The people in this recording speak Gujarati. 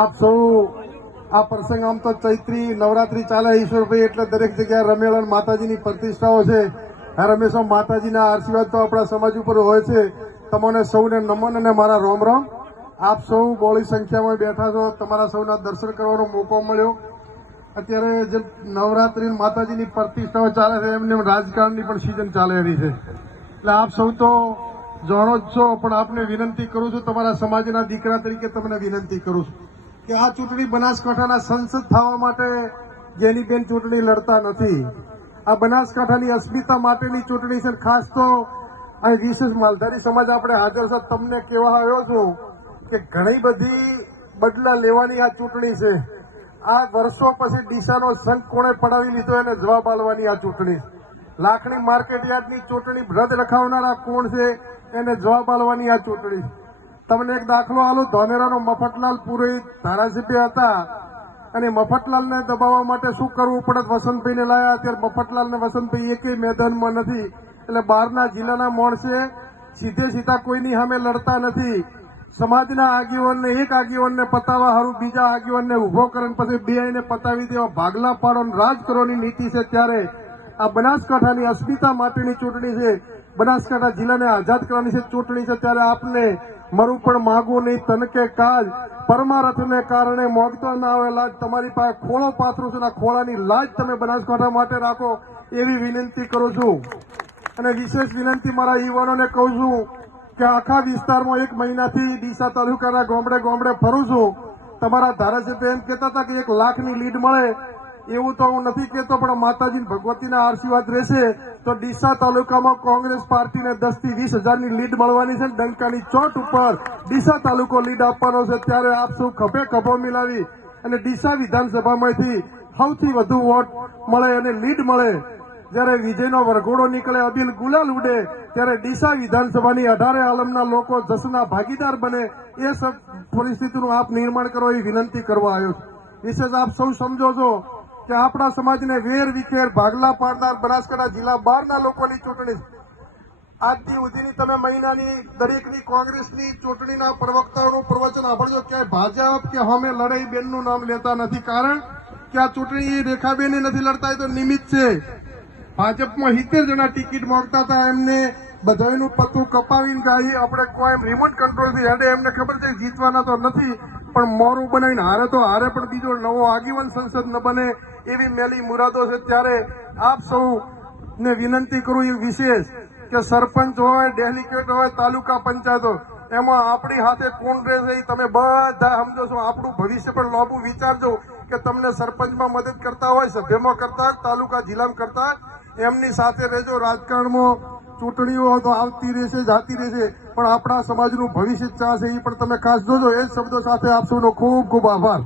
આપ સૌ આ પ્રસંગ આમ તો ચૈત્રી નવરાત્રી ચાલે ઈશ્વરભાઈ એટલે દરેક જગ્યાએ રમેલન માતાજીની પ્રતિષ્ઠાઓ છે. હર હંમેશા માતાજીના આશીર્વાદ તો આપણા સમાજ ઉપર હોય છે. તમને સૌને નમન અને મારા રોમ રોમ. આપ સૌ બહોળી સંખ્યામાં બેઠા છો, તમારા સૌના દર્શન કરવાનો મોકો મળ્યો. અત્યારે જે નવરાત્રી માતાજીની પ્રતિષ્ઠાઓ ચાલે છે એમને રાજકારણની પણ સિઝન ચાલે એવી છે. એટલે આપ સૌ તો જાણો જ છો, પણ આપને વિનંતી કરું છું, તમારા સમાજના દીકરા તરીકે તમને વિનંતી કરું છું કે આ ચૂંટણી બનાસકાંઠાના સંસદ થવા માટે જેનીબેન ચૂંટણી લડતા નથી. આ બનાસકાંઠાની અસ્મિતા માટેની ચૂંટણી છે. ખાસ તો અહીં વિશેષ માલધારી સમાજ આપણે હાજર છે. તમને કહેવા આવ્યો છું કે ઘણી બધી બદલા લેવાની આ ચૂંટણી છે. આ વર્ષો પછી ડીસાનો સંઘ કોણે પડાવી લીધો એને જવાબ આપવાની આ ચૂંટણી. લાખણી માર્કેટ યાર્ડની ચૂંટણી રદ રખાવનારા કોણ છે એને જવાબ આપવાની આ ચૂંટણી. તમને એક દાખલો આલું. ધાનેરાનો મફતલાલ પુરોહિત ધારાસભ્ય હતા અને મફતલાલને દબાવવા માટે શું કરવું પડે, વસંતભાઈને લાયા. અત્યારે મફતલાલ ને વસંતભાઈ એકેય મેદાનમાં નથી. એટલે બહારના જિલ્લાના માણસે સીધે સીધા કોઈની સામે લડતા નથી. સમાજના આગેવાનને એક આગેવાનને પતાવવા હારું બીજા આગેવાનને ઉભો કરીને પછી બેયને પતાવી દેવા, ભાગલા પાડો રાજ કરવાની નીતિ છે. ત્યારે આ બનાસકાંઠાની અસ્મિતા માટેની ચૂંટણી છે. બનાસકાંઠા જિલ્લાને આઝાદ કરવાની છે ચૂંટણી છે. ત્યારે આપને મરું પણ માગવું નહીં, તનકે કાજ પરમારથને કારણે મોગતો ના આવે લાજ. તમારી પાસે ખોળો પાથરું છે, ખોળાની લાજ તમે બનાસકાંઠા માટે રાખો એવી વિનંતી કરું છું. અને વિશેષ વિનંતી મારા યુવાનોને કહું છું કે આખા વિસ્તારમાં 1 મહિનાથી ડીસા તાલુકાના ગામડે ગામડે ફરું છું. તમારા ધારાસભ્ય એમ કહેતા હતા કે 1 લાખની લીડ મળે, એવું તો હું નથી કહેતો, પણ માતાજી ભગવતીના આશીર્વાદ રહેશે તો ડીસા તાલુકામાં કોંગ્રેસ પાર્ટીને 10 થી 20 હજારની લીડ મળવાની છે. ડંકાની ચોટ ઉપર ડીસા તાલુકો લીડ આપવાનો છે. ત્યારે આપ સૌ ખભે ખભો મિલાવી અને ડીસા વિધાનસભામાંથી સૌથી વધુ વોટ મળે અને લીડ મળે. જયારે વિજયનો વરઘોડો નીકળે, અબીલ ગુલાલ ઉડે, ત્યારે ડીસા વિધાનસભાની 18 આલમના લોકો જશના ભાગીદાર બને એ પરિસ્થિતિનું આપ નિર્માણ કરો એ વિનંતી કરવા આવ્યો છું. વિશેષ આપ સૌ સમજો છો કે આપણા સમાજને વેર વિખેર ભાગલા પાડનાર બનાસકાંઠા જિલ્લા બહારના લોકોની ચૂંટણી. આજથી સુધીની તમે મહિનાની દરેકની કોંગ્રેસની ચૂંટણીના પ્રવક્તાઓનું પ્રવચન સાંભળજો. ક્યાંય ભાજપ કે અમે લડાઈ બેનનું નામ લેતા નથી. કારણ કે આ ચૂંટણી રેખાબેને નથી લડતા, એ તો નિમિત્ત છે. ભાજપમાં 70 જણા ટિકિટ માંગતા હતા, એમને બધાનું પત્તું કપાવીને જાય. આપણે કોઈ રિમોટ કંટ્રોલથી હેડે, એમને ખબર છે જીતવાના તો નથી, પણ મોરું બનાવીને હારે તો હારે, પણ બીજો નવો આગેવાન સંસદ ન બને એવી મેલી મુરાદો છે. ત્યારે આપ સૌને વિનંતી કરું એ વિશેષ કે સરપંચ હોય, ડેલિગેટ હોય, તાલુકા પંચાયતો, એમાં આપણી હાથે કોણ રહેશે એ તમે બધા સમજો છો. આપણું ભવિષ્ય પણ લાંબુ વિચારજો કે તમને સરપંચમાં મદદ કરતા હોય, સભ્યમાં કરતા હોય, તાલુકા જિલ્લામાં કરતા હોય, એમની સાથે રહેજો. રાજકારણમાં ચૂંટણીઓ તો આવતી રહેશે, જાતી રહેશે, પણ આપણા સમાજનું ભવિષ્ય ચાહશે એ પણ તમે ખાસ જોજો. એ જ શબ્દો સાથે આપ સૌનો ખૂબ ખૂબ આભાર.